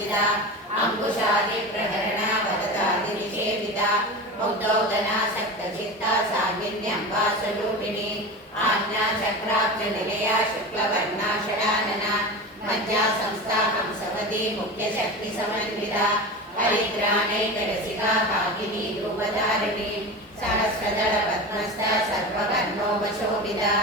संस्थिता अंकुशादि प्रहरण वदतादि निषेविता मुग्धोदना सक्तचित्ता सागिन्यम्बा स्वरूपिणी आज्ञा चक्राब्ज निलया शुक्लवर्णा षडानना मध्या संस्था हंसवती मुख्य शक्ति समन्विता हरिद्राणैकरसिका भागिनी रूपधारिणी सहस्रदल पद्मस्था सर्ववर्णोपशोभिता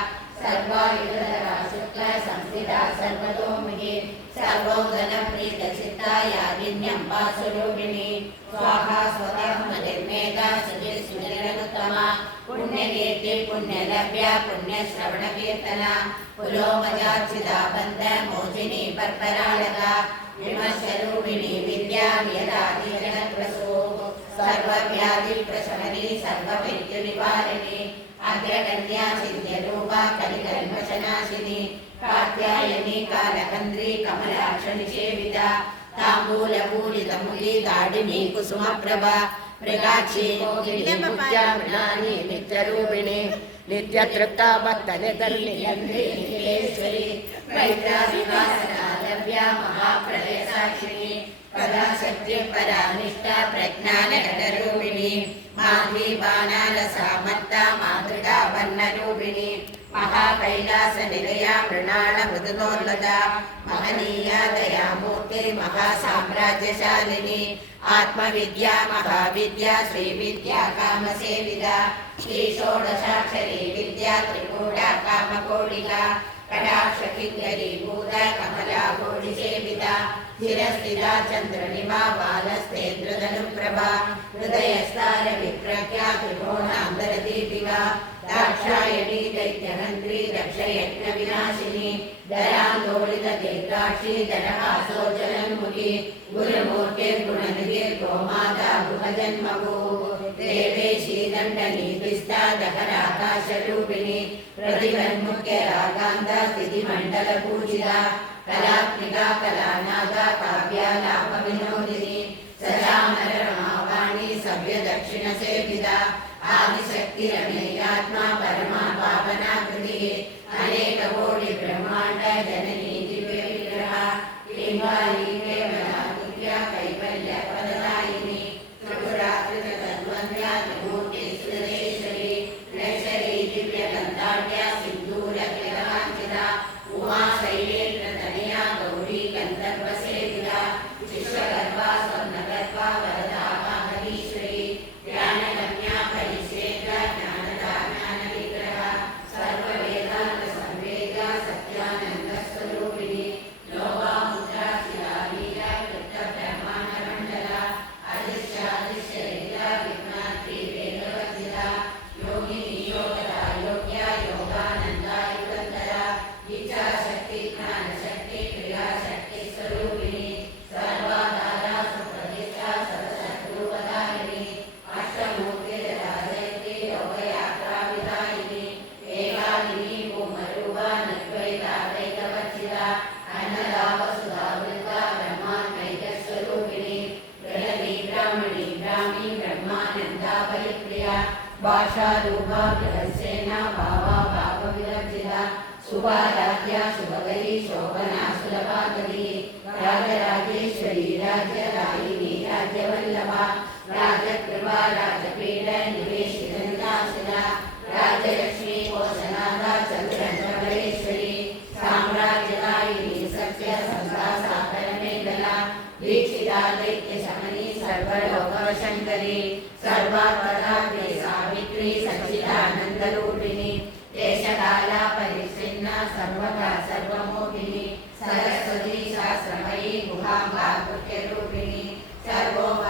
सर्वायुधरा शुक्ल संस्थिता सर्वतोमुखी सर्वोदन प्रीतचित्ता यादिन्यम्बा स्वरूपिणी स्वाहा स्वतः मतिर्मेधा सुचिस्मृतिरनुत्तमा पुण्यकीर्ति पुण्यलभ्या पुण्यश्रवणकीर्तना पुलोमजार्चिता बन्ध मोचिनी पर्पराळका विमर्शरूपिणी विद्या वेदादि जगत्प्रसू सर्वव्याधिप्रशमनी सर्वमृत्युनिवारिणी अग्रगण्या सिद्ध्यरूपा कलिकल्मषनाशिनी कात्यायनी कालकन्द्री कमलाक्षनिषेविता ताम्बूलपूरितमुखी दाडिनी कुसुमप्रभा मृगाक्षी मोहिनी मृणानी नित्यरूपिणी नित्यतृप्ता भक्तनिधर्मियन्त्रीश्वरी मैत्राभिवासनालभ्या महाप्रलयसाक्षिणी पराशक्ति परानिष्ठा प्रज्ञानघटरूपिणी माध्वी बाणालसामत्ता मातृका वर्णरूपिणी महाकैलासनिलया मृणाल मृदुनोल्लता महनीया दयामूर्ति महासाम्राज्यशालिनी आत्मविद्या महाविद्या श्रीविद्या कामसेविता श्रीषोडशाक्षरी विद्या त्रिकूटा कामकोटिका कटाक्षकिङ्करीभूता कमला कोटिसेविता चिरस्थिता चन्द्रनिमा बालस्तेन्द्रधनुप्रभा हृदयस्तार विप्रख्या त्रिकोणान्तरदीपिका दाक्षायणी दैत्यहन्त्री दक्षयज्ञविनाशिनी दयान्दोलितदीर्घाक्षी दरहासोज्जलन्मुखी गुरुमूर्तिर्गुणनिधिर्गोमाता गृहजन्मभू देवेशी दण्डनीतिस्था दहराकाशरूपिणी प्रतिगन्मुख्यरागान्धा स्थितिमण्डलपूजिता कलात्मिका कलानादा काव्यालापविनोदिनी सचामरमावाणी सव्यदक्षिणसेविता आदिशक्तिरमेयात्मा परमा पावनाकृतिः अनेककोटि ब्रह्माण्ड जननी दिव्यविग्रहा लिङ्गाली केवला तुल्या कैवल्यप्रदायिनी त्रिपुराकृतद्वन्द्या त्रिमूर्तिस्तुतेश्वरी लक्षरी दिव्यगन्धाढ्या सिन्दूरकिरकाञ्चिता उमा शैलेन्द्रतनया गौरी गन्धर्वसेविता शिष्यगर्भा स्वर्णगर्भा वरदा वागीश्वरी ज्ञानकन्या परिश्रेष्ठा ज्ञानदा ज्ञानविग्रहा सर्ववेदान्तसंवेद्या सत्यानन्दस्वरूपिणी लोपामुद्रा शिलालीला कृतब्रह्माण्डमण्डला अधिष्ठाधिष्ठेन्द्रा विघ्नात्री वेदवर्जिता योगिनी योगदा योग्या योगानन्दा युगन्धरा इच्छाशक्ति ज्ञानशक्ति क्रियाशक्ति स्वरूपिणी सर्वाधारा सुप्रतिष्ठा सर्वशत्रुवधारिणी अष्टमूर्तिरदाजयन्ती योगयात्राविधायिनी एकालिनी भूमरूपा निर्द्वैता वैकवर्जिता अन्नदा वसुधा वृन्दा ब्रह्माण्डैकस्वरूपिणी प्रणवी ब्राह्मणी ब्राह्मी ब्रह्मानन्दा परिप्रिया भाषारूपा बृहस्सेना भावा भावविवर्जिता सुभाराध्या शुभकरी शोभना सुलभाकरी राजराजेश्वरी राज्यरायिनी राज्यवल्लभा राजकृपा राजपीठ निवेशितनिदाशिला राजलक्ष्मी कोशनादा चन्द्रधरेश्वरी साम्राज्यदायिनी सत्य संसासाकरमेखला दीक्षिता दैत्यशमनी सर्वलोकशङ्करी सर्वात्मदात्रे सावित्री सच्चिदानन्दरूपिणी देशकाला परिच्छिन्ना सर्वदा सर्वमोहिनी सरस्वती शास्त्रमयी गुहाम्बा कृत्यरूपिणी सर्वोप